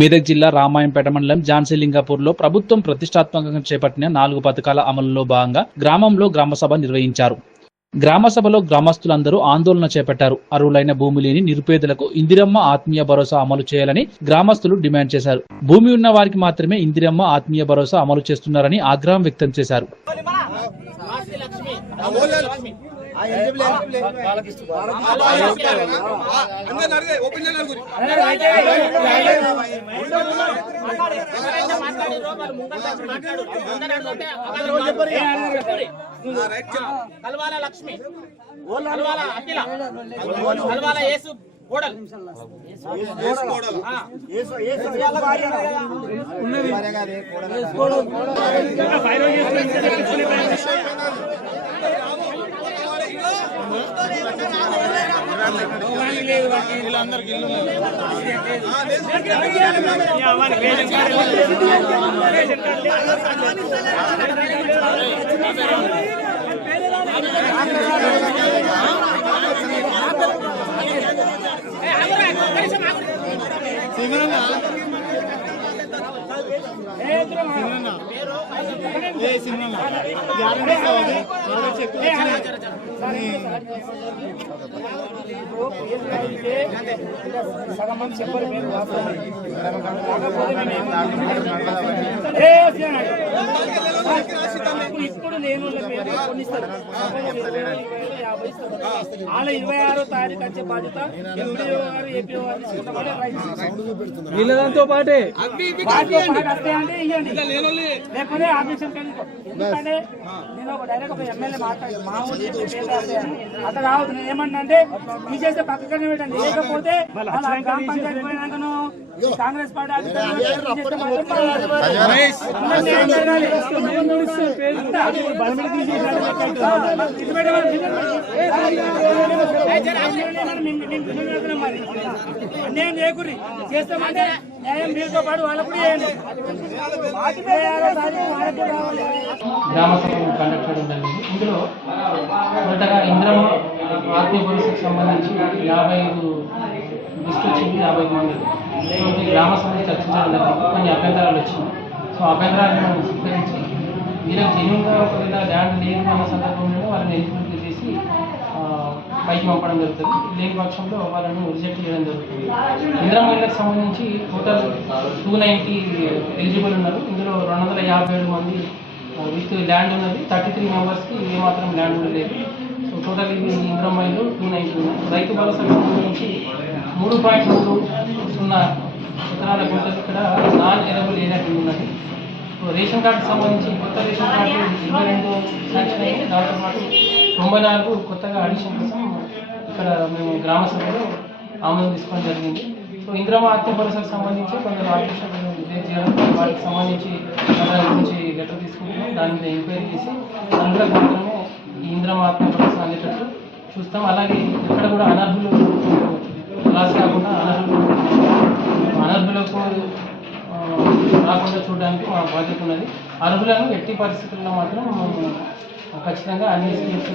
మెదక్ జిల్లా రామాయంపేట మండలం జాన్సీలింగాపూర్లో ప్రభుత్వం ప్రతిష్టాత్మకంగా చేపట్టిన 4 పథకాల అమలులో భాగంగా గ్రామంలో గ్రామసభ నిర్వహించారు. గ్రామసభలో గ్రామస్తులందరూ ఆందోళన చేపట్టారు. అర్హులైన భూమి లేని నిరుపేదలకు ఇందిరమ్మ ఆత్మీయ భరోసా అమలు చేయాలని గ్రామస్తులు డిమాండ్ చేశారు. భూమి ఉన్న వారికి మాత్రమే ఇందిరమ్మ ఆత్మీయ భరోసా అమలు చేస్తున్నారని ఆగ్రహం వ్యక్తం చేశారు. కల్వాల లక్ష్మి, కల్వాల అఖిల, కల్వాల యేసు కోడల్ ఇప్పుడు నేను వాళ్ళ 26వ తారీఖు వచ్చే బాధ్యత ఎంపీఓ గారు ఏపీఓ వీళ్ళతో పాటే అంటే ఇవ్వండి, లేకపోతే ఆబ్జెక్షన్ ఎందుకంటే నేను ఒక డైరెక్ట్ ఒక ఎమ్మెల్యే మాట్లాడి మా ఊరి అట్లా కావద్దు. నేను ఏమన్నా అంటే తీసేస్తే పక్కనే పెట్టండి, లేకపోతే గ్రామ పంచాయతీ పోయినాకను కాంగ్రెస్ పార్టీ అన్యాయం చేయకూరి చేస్తామంటే న్యాయం మీతో పాటు వాళ్ళకు చేయండి. గ్రామసభ కండక్ట్ చేయడం జరిగింది. ఇందులో మొదటగా ఇంద్రమ్మ ఆత్మీయ భరోసాకు సంబంధించి 55 లిస్ట్ వచ్చింది. 55 మంది గ్రామసభ చర్చించడం జరిగింది. కొన్ని అభ్యంతరాలు వచ్చింది. సో అభ్యంతరాలను స్వీకరించి మీరు జెన్యున్గా ఒకవేళ ల్యాండ్ లేని అన్న సందర్భంలో వాళ్ళని ఎలిజిబిలిటీ చేసి పైకి పంపడం జరుగుతుంది. లేని పక్షంలో వాళ్ళను రిజెక్ట్ చేయడం జరుగుతుంది. ఇందిరమ్మ ఇళ్లకు సంబంధించి టోటల్ 290 ఎలిజిబుల్ ఉన్నారు. ఇందులో 257 మంది విత్ ల్యాండ్ ఉన్నది. 33 మెంబర్స్కి ఏమాత్రం ల్యాండ్ కూడా లేదు. సో టోటల్ ఇది ఇందిరమ్మ ఇల్లు 290 ఉన్నాయి. రైతు భరోసాకు సంబంధించి 3.30 ఎకరాల గుంటలు ఇక్కడ నాన్ ఎరబుల్ ఏరియా కింద ఉన్నది. రేషన్ కార్డుకి సంబంధించి కొత్త రేషన్ కార్డు 22 శాంక్షన్ అయింది. దాంతోపాటు 94 కొత్తగా అడిషన్ కోసం ఇక్కడ మేము గ్రామ సభలో ఆమోదం తీసుకోవడం జరిగింది. సో ఇందిరమ్మ ఆత్మీయ భరోసాకు సంబంధించి కొందరు ఆర్టిఫిషియల్ రిలీజ్ చేయడం, వాటికి సంబంధించి దాని గురించి లెటర్ తీసుకుంటున్నాం. దాని మీద ఎంక్వైరీ చేసి అందులో మాత్రమే ఈ ఇందిరమ్మ ఆత్మీయ భరోసా అందేటట్టు చూస్తాం. అలాగే ఇక్కడ కూడా అనర్హులు లాస్ కాకుండా అనర్హులకు రాకుండా చూడడానికి మా బాధ్యత ఉన్నది. అర్హులను ఎట్టి పరిస్థితుల్లో మాత్రం ఖచ్చితంగా అన్ని స్కీమ్స్